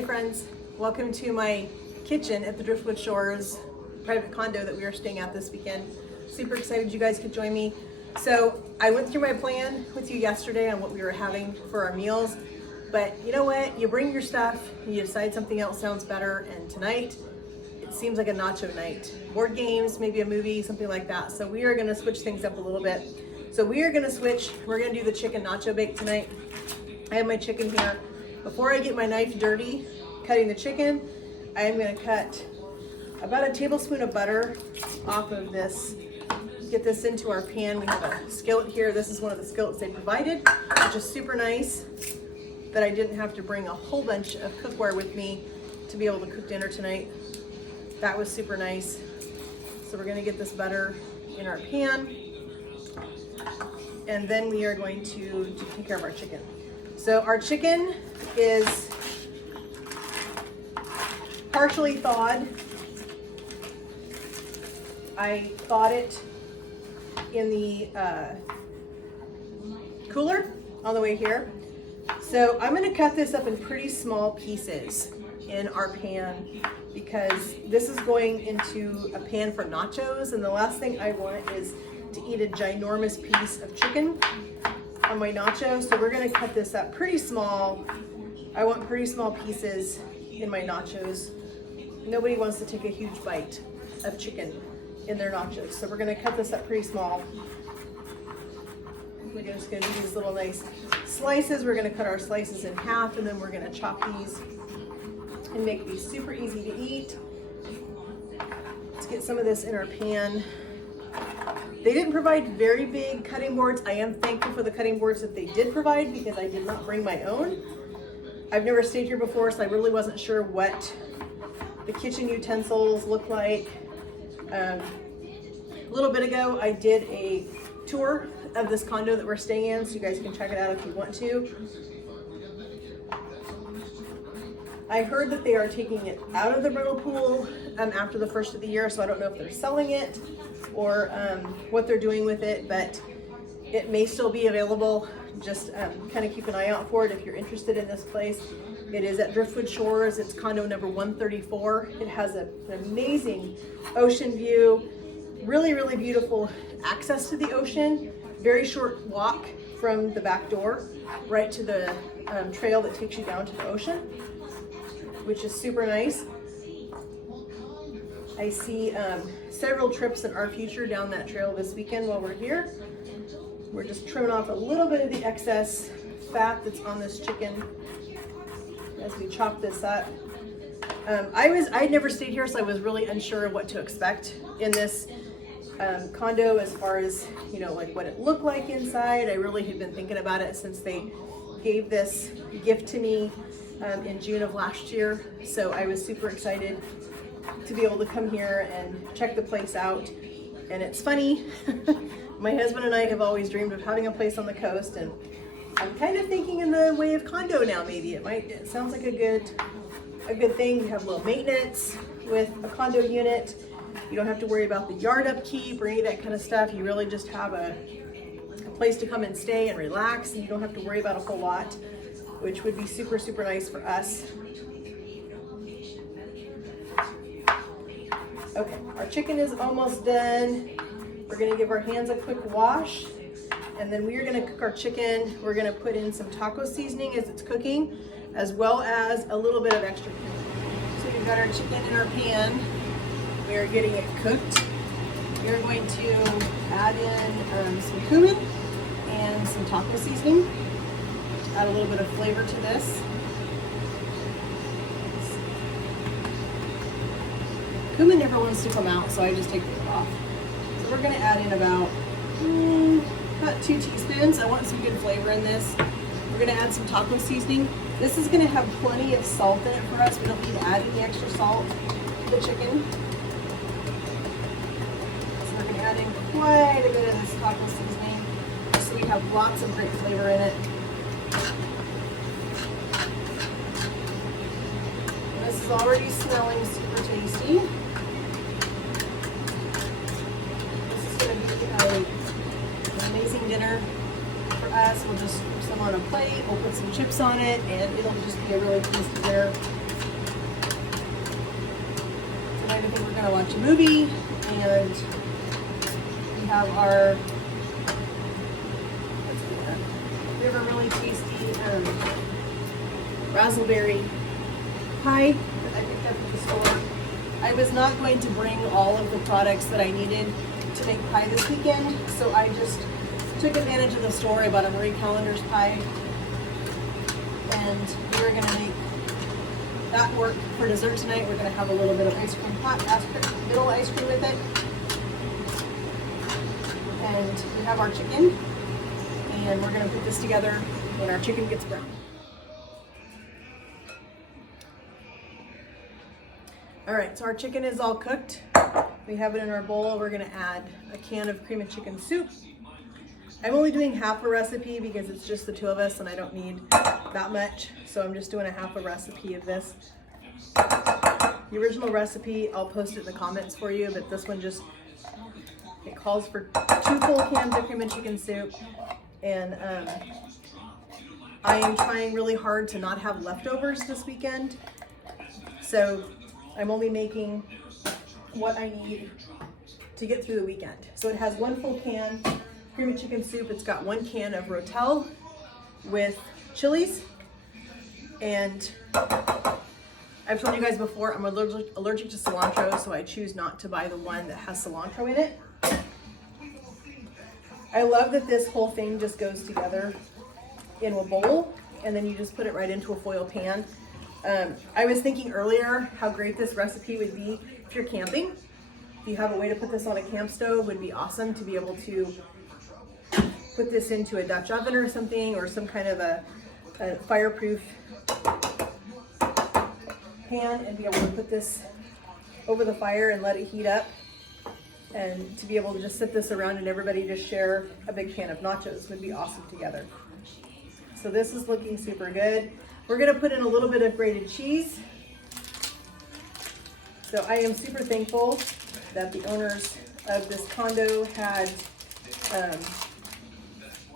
Hi friends, welcome to my kitchen at the Driftwood Shores private condo that we are staying at this weekend. Super excited you guys could join me. So I went through my plan with you yesterday on what we were having for our meals, but you know what? You bring your stuff and you decide something else sounds better, and tonight it seems like a nacho night. Board games, maybe a movie, something like that. So we are gonna switch things up a little bit. So we are gonna switch, we're gonna do the chicken nacho bake tonight. I have my chicken here. Before I get my knife dirty cutting the chicken, I am gonna cut about a tablespoon of butter off of this. Get this into our pan. We have a skillet here. This is one of the skillets they provided, which is super nice that I didn't have to bring a whole bunch of cookware with me to be able to cook dinner tonight. That was super nice. So we're gonna get this butter in our pan, and then we are going to take care of our chicken. So our chicken is partially thawed. I thawed it in the cooler on the way here. So I'm gonna cut this up in pretty small pieces in our pan because this is going into a pan for nachos, and the last thing I want is to eat a ginormous piece of chicken on my nachos. So we're gonna cut this up pretty small. I want pretty small pieces in my nachos. Nobody wants to take a huge bite of chicken in their nachos. So we're gonna cut this up pretty small. We're just gonna do these little nice slices. We're gonna cut our slices in half, and then we're gonna chop these and make these super easy to eat. Let's get some of this in our pan. They didn't provide very big cutting boards. I am thankful for the cutting boards that they did provide because I did not bring my own. I've never stayed here before, so I really wasn't sure what the kitchen utensils look like. A little bit ago, I did a tour of this condo that we're staying in, so you guys can check it out if you want to. I heard that they are taking it out of the rental pool after the first of the year, so I don't know if they're selling it or what they're doing with it, but it may still be available. Just kind of keep an eye out for it if you're interested in this place. It is at Driftwood Shores. It's condo number 134. It has an amazing ocean view, really, really beautiful access to the ocean, very short walk from the back door right to the trail that takes you down to the ocean, which is super nice. I see several trips in our future down that trail this weekend while we're here. We're just trimming off a little bit of the excess fat that's on this chicken as we chop this up. I'd never stayed here, so I was really unsure of what to expect in this condo as far as, you know, like what it looked like inside. I really had been thinking about it since they gave this gift to me in June of last year. So I was super excited to be able to come here and check the place out. And it's funny, my husband and I have always dreamed of having a place on the coast, and I'm kind of thinking in the way of condo now. Maybe it sounds like a good thing. You have low maintenance with a condo unit. You don't have to worry about the yard upkeep or any of that kind of stuff. You really just have a place to come and stay and relax, and you don't have to worry about a whole lot, which would be super, super nice for us. Okay, our chicken is almost done. We're gonna give our hands a quick wash, and then we are gonna cook our chicken. We're gonna put in some taco seasoning as it's cooking, as well as a little bit of extra cumin. So we've got our chicken in our pan. We are getting it cooked. We are going to add in some cumin and some taco seasoning. Add a little bit of flavor to this. Cumin never wants to come out, so I just take it off. So we're gonna add in about 2 teaspoons. I want some good flavor in this. We're gonna add some taco seasoning. This is gonna have plenty of salt in it for us. We don't need to add any extra salt to the chicken. So we're gonna add in quite a bit of this taco seasoning so we have lots of great flavor in it. This is already smelling super tasty. An amazing dinner for us. We'll just put some on a plate, we'll put some chips on it, and it'll just be a really tasty dinner gonna watch a movie, and we have our, we have a really tasty raspberry pie that I picked up at the store. I was not going to bring all of the products that I needed to make pie this weekend, so I just took advantage of the store. I bought a Marie Callender's pie, and we're gonna make that work for dessert tonight. We're gonna have a little bit of ice cream, hot middle ice cream with it. And we have our chicken, and we're gonna put this together when our chicken gets brown. All right, so our chicken is all cooked. We have it in our bowl. We're gonna add a can of cream of chicken soup. I'm only doing half a recipe because it's just the two of us and I don't need that much. So I'm just doing a half a recipe of this. The original recipe, I'll post it in the comments for you, but this one just, it calls for 2 full cans of cream of chicken soup. And I am trying really hard to not have leftovers this weekend. So I'm only making what I need to get through the weekend. So it has 1 full can cream of chicken soup. It's got 1 can of Rotel with chilies. And I've told you guys before, I'm allergic to cilantro, so I choose not to buy the one that has cilantro in it. I love that this whole thing just goes together in a bowl, and then you just put it right into a foil pan. I was thinking earlier how great this recipe would be if you're camping. If you have a way to put this on a camp stove, would be awesome to be able to put this into a Dutch oven or something, or some kind of a fireproof pan, and be able to put this over the fire and let it heat up, and to be able to just sit this around and everybody just share a big pan of nachos would be awesome together. So this is looking super good. We're gonna put in a little bit of grated cheese. So I am super thankful that the owners of this condo had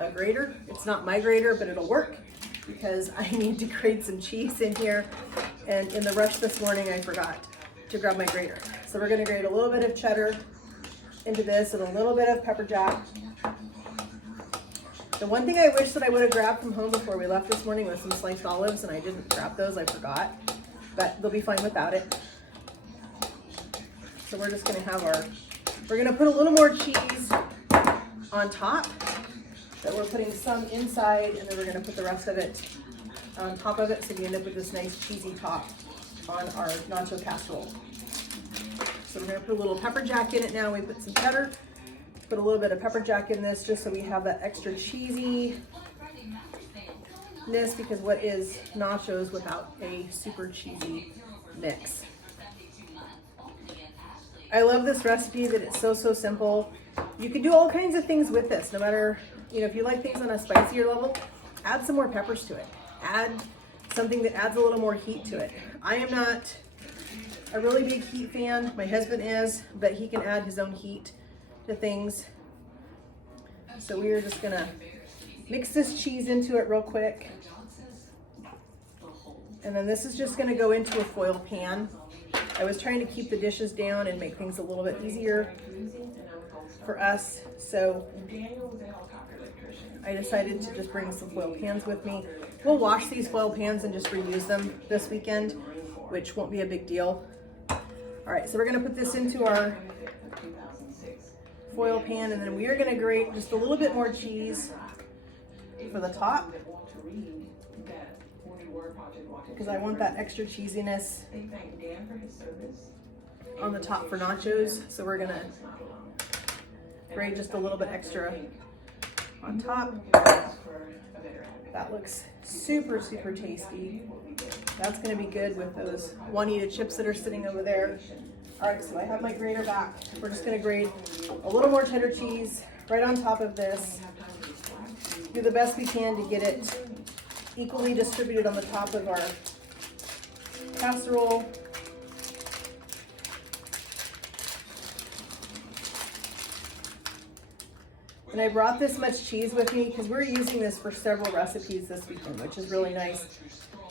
a grater. It's not my grater, but it'll work because I need to grate some cheese in here. And in the rush this morning, I forgot to grab my grater. So we're gonna grate a little bit of cheddar into this and a little bit of pepper jack. The one thing I wish that I would have grabbed from home before we left this morning was some sliced olives, and I didn't grab those, I forgot, but they'll be fine without it. So we're just gonna have we're gonna put a little more cheese on top. So we're putting some inside, and then we're gonna put the rest of it on top of it, so we end up with this nice cheesy top on our nacho casserole. So we're gonna put a little pepper jack in it now. We put some cheddar, put a little bit of pepper jack in this just so we have that extra cheesiness, because what is nachos without a super cheesy mix? I love this recipe that it's so simple. You can do all kinds of things with this, no matter, if you like things on a spicier level, add some more peppers to it. Add something that adds a little more heat to it. I am not a really big heat fan. My husband is, but he can add his own heat to things. So we are just gonna mix this cheese into it real quick. And then this is just gonna go into a foil pan. I was trying to keep the dishes down and make things a little bit easier for us. So I decided to just bring some foil pans with me. We'll wash these foil pans and just reuse them this weekend, which won't be a big deal. All right, so we're gonna put this into our foil pan, and then we are gonna grate just a little bit more cheese for the top, because I want that extra cheesiness on the top for nachos. So we're gonna grate just a little bit extra on top. That looks super tasty. That's gonna be good with those Juanita chips that are sitting over there. All right, so I have my grater back. We're just gonna grate a little more cheddar cheese right on top of this. Do the best we can to get it equally distributed on the top of our casserole. And I brought this much cheese with me because we're using this for several recipes this weekend, which is really nice.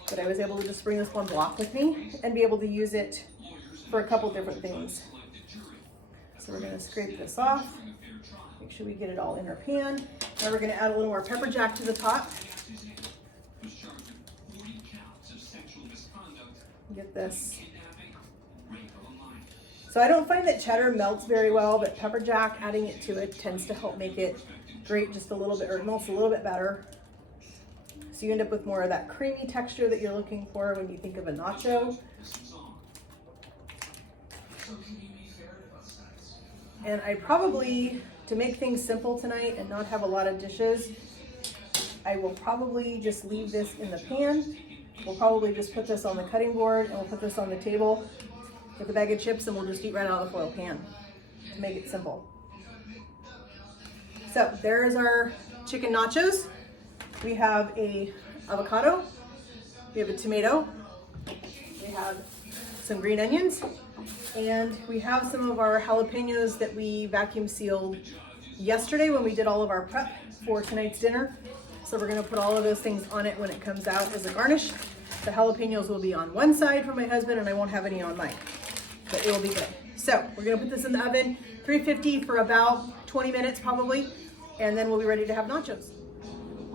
But I was able to just bring this one block with me and be able to use it for a couple different things. So we're gonna scrape this off. Make sure we get it all in our pan. Now we're gonna add a little more pepper jack to the top. Get this. So I don't find that cheddar melts very well, but pepper jack, adding it to it tends to help make it grate just a little bit, or melts a little bit better. So you end up with more of that creamy texture that you're looking for when you think of a nacho. And I probably, to make things simple tonight and not have a lot of dishes, I will probably just leave this in the pan. We'll probably just put this on the cutting board and we'll put this on the table with a bag of chips and we'll just eat right out of the foil pan to make it simple. So there's our chicken nachos. We have a avocado, we have a tomato, we have some green onions, and we have some of our jalapenos that we vacuum sealed yesterday when we did all of our prep for tonight's dinner. So we're gonna put all of those things on it when it comes out as a garnish. The jalapenos will be on one side for my husband and I won't have any on mine, but it will be good. So we're gonna put this in the oven, 350 for about 20 minutes probably, and then we'll be ready to have nachos.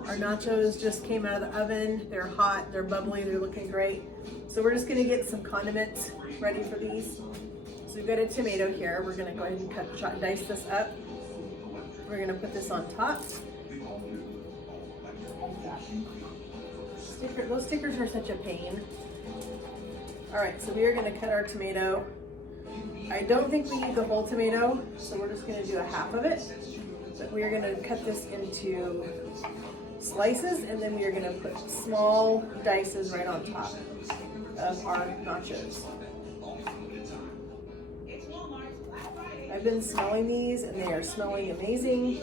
Our nachos just came out of the oven. They're hot, they're bubbly, they're looking great. So we're just gonna get some condiments ready for these. So we've got a tomato here. We're gonna go ahead and dice this up. We're gonna put this on top. Those stickers are such a pain. All right, so we are gonna cut our tomato. I don't think we need the whole tomato, so we're just gonna do a half of it. But we are gonna cut this into slices, and then we are gonna put small dices right on top of our nachos. I've been smelling these and they are smelling amazing.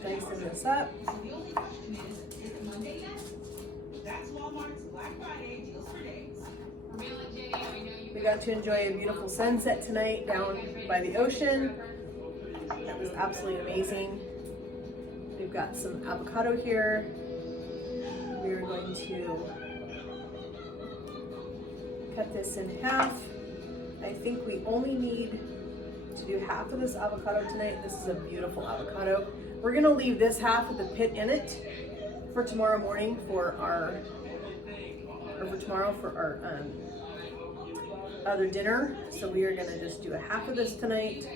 Finish dicing this up. We got to enjoy a beautiful sunset tonight down by the ocean. That was absolutely amazing. We've got some avocado here. We are going to cut this in half. I think we only need to do half of this avocado tonight. This is a beautiful avocado. We're gonna leave this half with the pit in it for tomorrow morning for our, other dinner. So we are gonna just do a half of this tonight.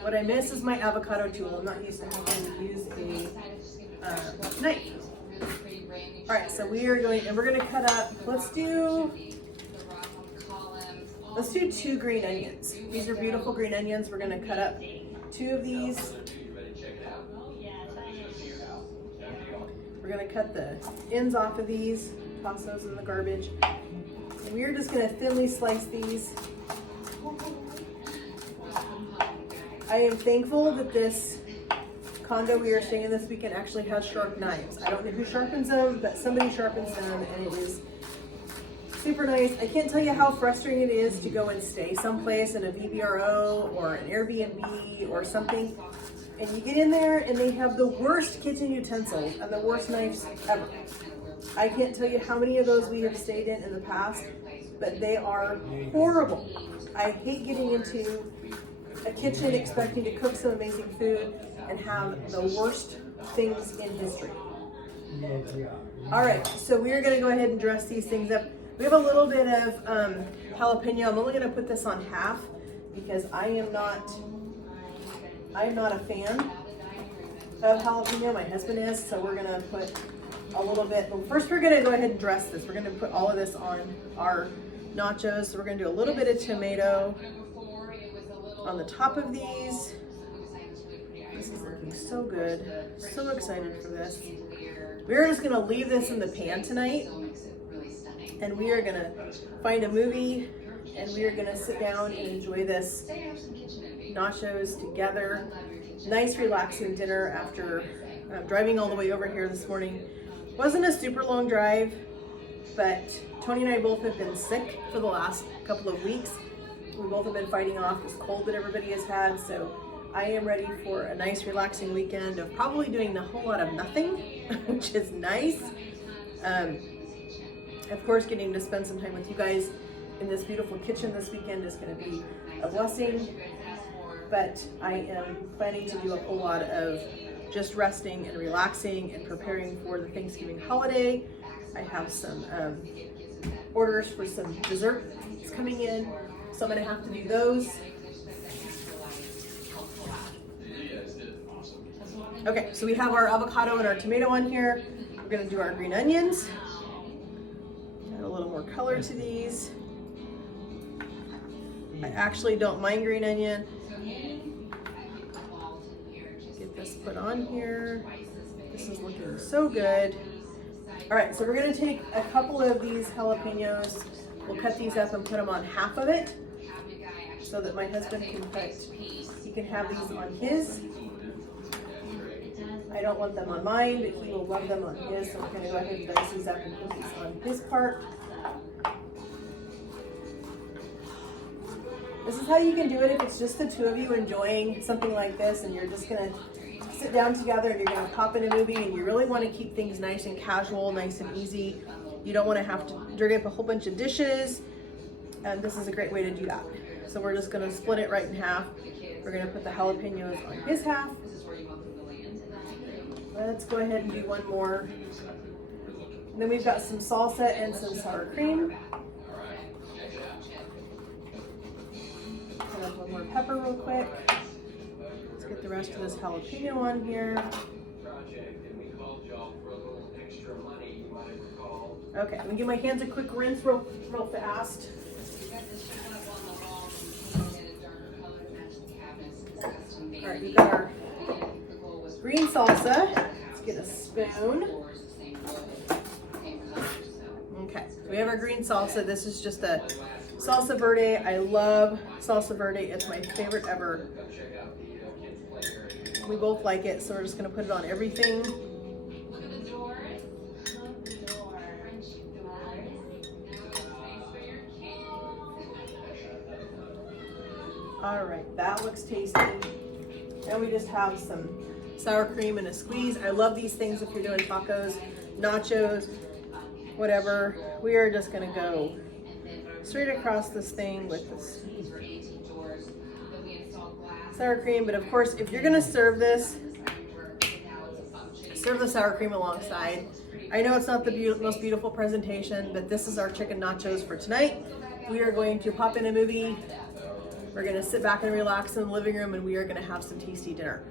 What I miss is my avocado tool. I'm not used to having to use a knife. All right, so we are going, and we're gonna cut up, let's do 2 green onions. These are beautiful green onions. We're gonna cut up 2 of these. We're gonna cut the ends off of these, toss those in the garbage. And we are just gonna thinly slice these. I am thankful that this condo we are staying in this weekend actually has sharp knives. I don't know who sharpens them, but somebody sharpens them and it is super nice. I can't tell you how frustrating it is to go and stay someplace in a VBRO or an Airbnb or something, and you get in there and they have the worst kitchen utensils and the worst knives ever. I can't tell you how many of those we have stayed in the past, but they are horrible. I hate getting into a kitchen expecting to cook some amazing food and have the worst things in history. All right, so we are gonna go ahead and dress these things up. We have a little bit of jalapeno. I'm only gonna put this on half because I am not a fan of jalapeno. My husband is, so we're gonna put a little bit. But first we're gonna go ahead and dress this. We're gonna put all of this on our nachos. So we're gonna do a little bit of tomato on the top of these. This is looking so good. So excited for this. We're just gonna leave this in the pan tonight, and we are gonna find a movie, and we are gonna sit down and enjoy this nachos together. Nice relaxing dinner after driving all the way over here this morning. Wasn't a super long drive, but Tony and I both have been sick for the last couple of weeks. We both have been fighting off this cold that everybody has had, so I am ready for a nice relaxing weekend of probably doing a whole lot of nothing, which is nice. Of course, getting to spend some time with you guys in this beautiful kitchen this weekend is going to be a blessing. But I am planning to do a whole lot of just resting and relaxing and preparing for the Thanksgiving holiday. I have some orders for some dessert that's coming in, so I'm gonna have to do those. Okay, so we have our avocado and our tomato on here. We're gonna do our green onions. Add a little more color to these. I actually don't mind green onion. Get this put on here. This is looking so good. All right, so we're gonna take a couple of these jalapenos. We'll cut these up and put them on half of it so that my husband can he can have these on his. I don't want them on mine, but he will love them on his, so I'm gonna go ahead and dice these up and put these on his part. This is how you can do it if it's just the two of you enjoying something like this and you're just gonna sit down together and you're gonna pop in a movie and you really wanna keep things nice and casual, nice and easy. You don't wanna have to dirty up a whole bunch of dishes, and this is a great way to do that. So we're just gonna split it right in half. We're gonna put the jalapenos on his half. Let's go ahead and do one more. And then we've got some salsa and some sour cream. Put up one more pepper real quick. Let's get the rest of this jalapeno on here. Okay, I'm gonna give my hands a quick rinse real fast. All right, we've got our green salsa. Let's get a spoon. Okay, so we have our green salsa. This is just a salsa verde. I love salsa verde. It's my favorite ever. We both like it, so we're just gonna put it on everything. All right, that looks tasty. And we just have some sour cream and a squeeze. I love these things if you're doing tacos, nachos, whatever. We are just gonna go straight across this thing with this sour cream. But of course, if you're gonna serve this, serve the sour cream alongside. I know it's not the most beautiful presentation, but this is our chicken nachos for tonight. We are going to pop in a movie. We're gonna sit back and relax in the living room, and we are gonna have some tasty dinner.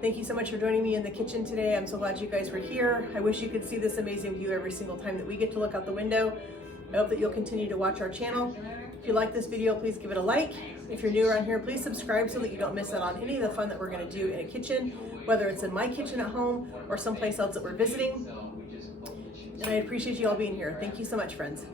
Thank you so much for joining me in the kitchen today. I'm so glad you guys were here. I wish you could see this amazing view every single time that we get to look out the window. I hope that you'll continue to watch our channel. If you like this video, please give it a like. If you're new around here, please subscribe so that you don't miss out on any of the fun that we're gonna do in a kitchen, whether it's in my kitchen at home or someplace else that we're visiting. And I appreciate you all being here. Thank you so much, friends.